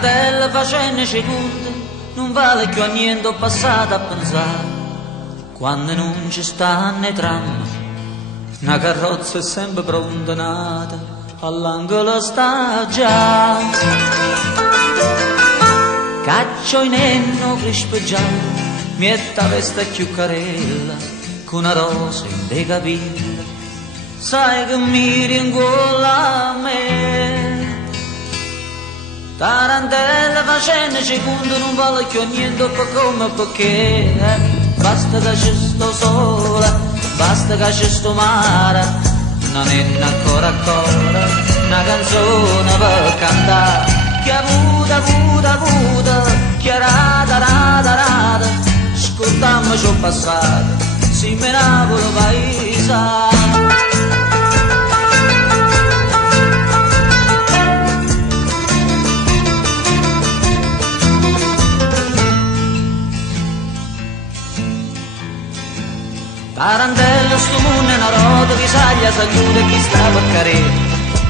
Tarantella facendo secondo, non vale più a niente, ho passato a pensare. Quando non ci sta né tram, una carrozza è sempre pronta nata, all'angolo sta già. Caccio in enno crispeggiato, mietta veste più carella, con una rosa in dei capelli, sai che mi ringola a me. Tarantella facendo secondo, non vale più a niente, per come perché, basta che ci sto sola, basta che ci sto mare, non è ancora una canzone per cantare, che avuta, che rada, ascoltammo ciò passato, si me Napoli paese. Tarantella sto mondo è una roda di saglia, s'aiuta chi sta per carriera,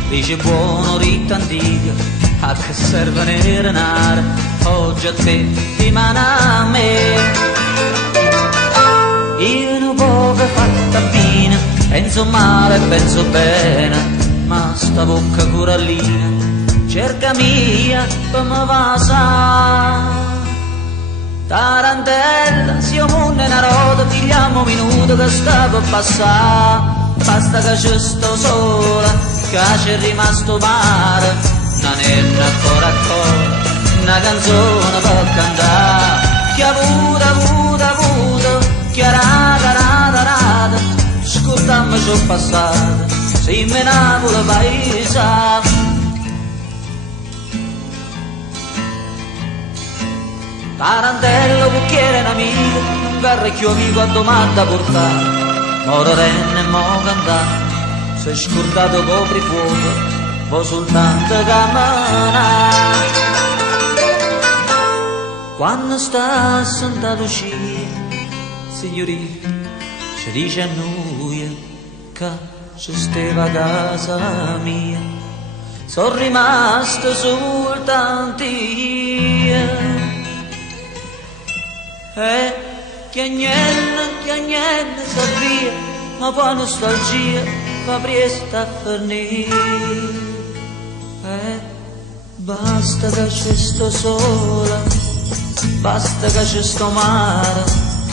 dice buono rita antica, a che serve ne renare, oggi a te, dimani a me. Io non poco fatta fine, penso male e penso bene, ma sta bocca corallina, cerca mia per me va sa. Tarantella, se io mondo è una roda, pigliamo minuto che sta per passare, basta che ci sto sola, che c'è rimasto mare, non è ancora una canzone per cantare, che avuta, che rada, ascoltammo ciò passato, se me Napoli paese. Tarantella, bicchiere amico, un carrecchio amico a domanda portare, moro renne e mo cantare, sei scordato copri fuoco, vuoi soltanto camminare. Quando sta a Santa Lucia, signorina, ci dice a noi che ci stava a casa mia, sono rimasto soltanto io. Che niente sabia, ma poi nostalgia fa presto a finire. Basta che ci sto sola, basta che ci sto mare,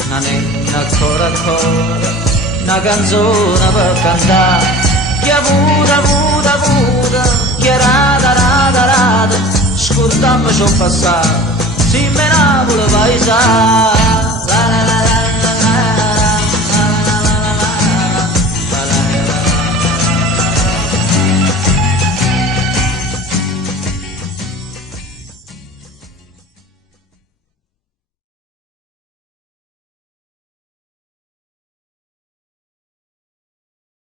non è ancora una canzone per cantare, che avuta, che rada, ascoltammo ciò passato, si me Napoli paese.